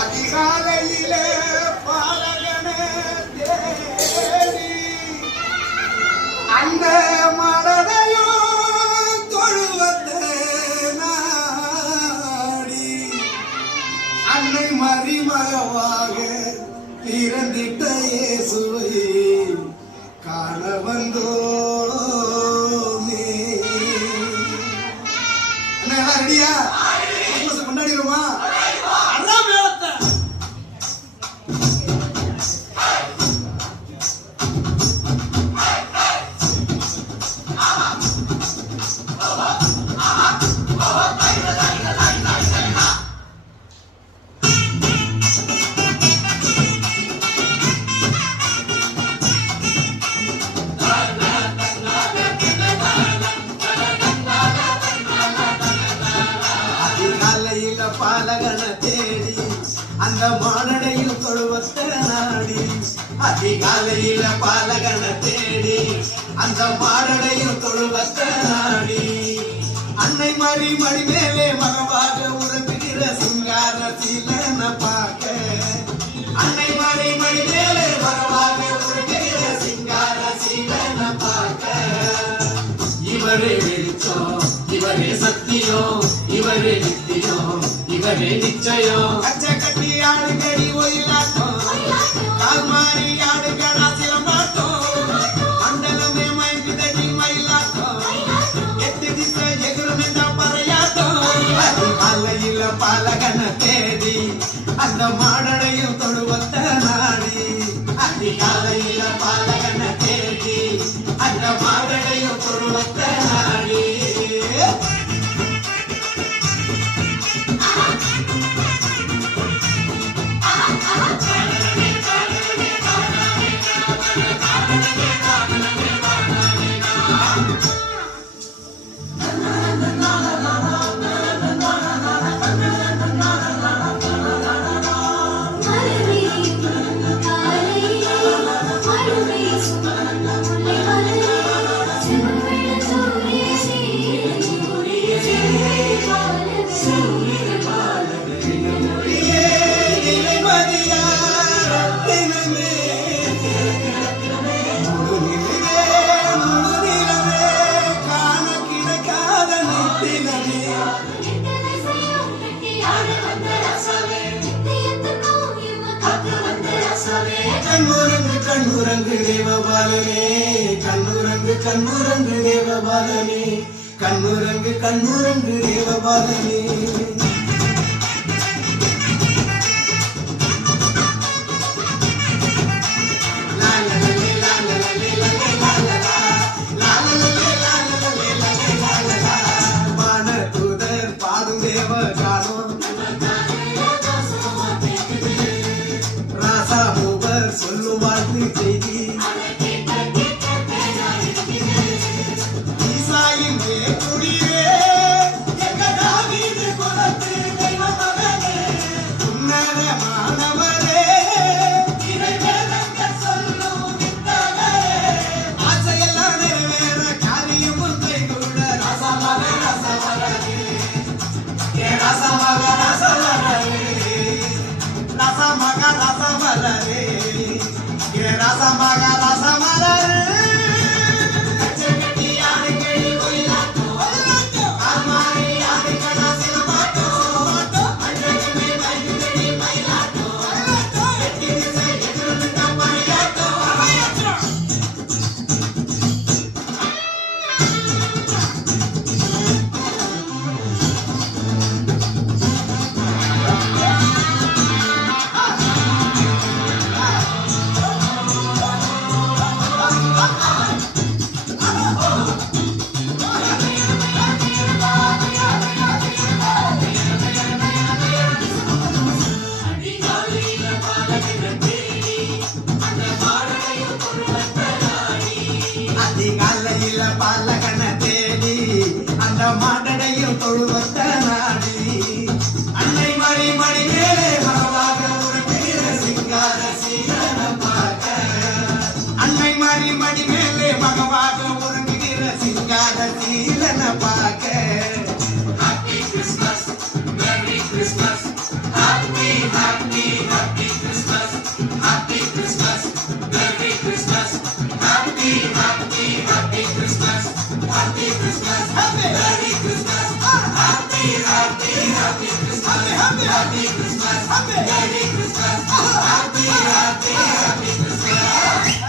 அதிகாலையிலே பாலகனே தேடி அந்த மலரையும் தொழுவத்தை நாடி அன்னை மறிமகவாக பிறந்திட்ட இயேசுவை காண வந்தோமே. ரெடியா? கொண்டாடிடுமா? பாலகன தேடி அந்த மானடையில் தொழுவத்தை நாடி அதிகாலையில பாலகன தேடி அந்த மானடையில் தொழுவத்தை நாடி அன்னை மறி மடி மேலே மரபாக உறங்குகிற சிங்கார சீலன பார்க்க அன்னை மறி மடி மேலே மரபாக உறங்குகிற சிங்கார சீலன பார்க்க இவரே வெளிச்சம் இவரே சத்தியம் இவரே நித்தியம் இவரே நிச்சயம் அச்ச கட்டி ஆடுகடி ஒயிலாட்டம் கால் மாறி ஆடுகடா சிலம்பாட்டம் மண்டலமே மயங்குதடி மயிலாட்டம் எட்டு திசை எகுரும் என்ற பறையாட்டம் அதிகாலையில பாலகன தேடி அந்த மாடடையும் தொழுவத்தை நாடி அதிகாலையில பாலகன தேடி அந்த மாடடையும் தொழுவத்தை நாடி கண்ணுரங்கு தேவபாலனே கண்ணுரங்கு கண்ணுரங்கு தேவபாலனே கண்ணுரங்கு கண்ணுரங்கு தேவபாலனே வானதூதர் பாடும் தேவ காலம் சொல்லும் வாழ்த்து செய்தி ஈசாயின் குடியே எங்க தாவீது குலத்து Happy Christmas, Happy Merry Christmas, Happy Happy Happy Christmas, Happy Happy Christmas, Happy Merry Christmas, Happy Happy Happy Christmas.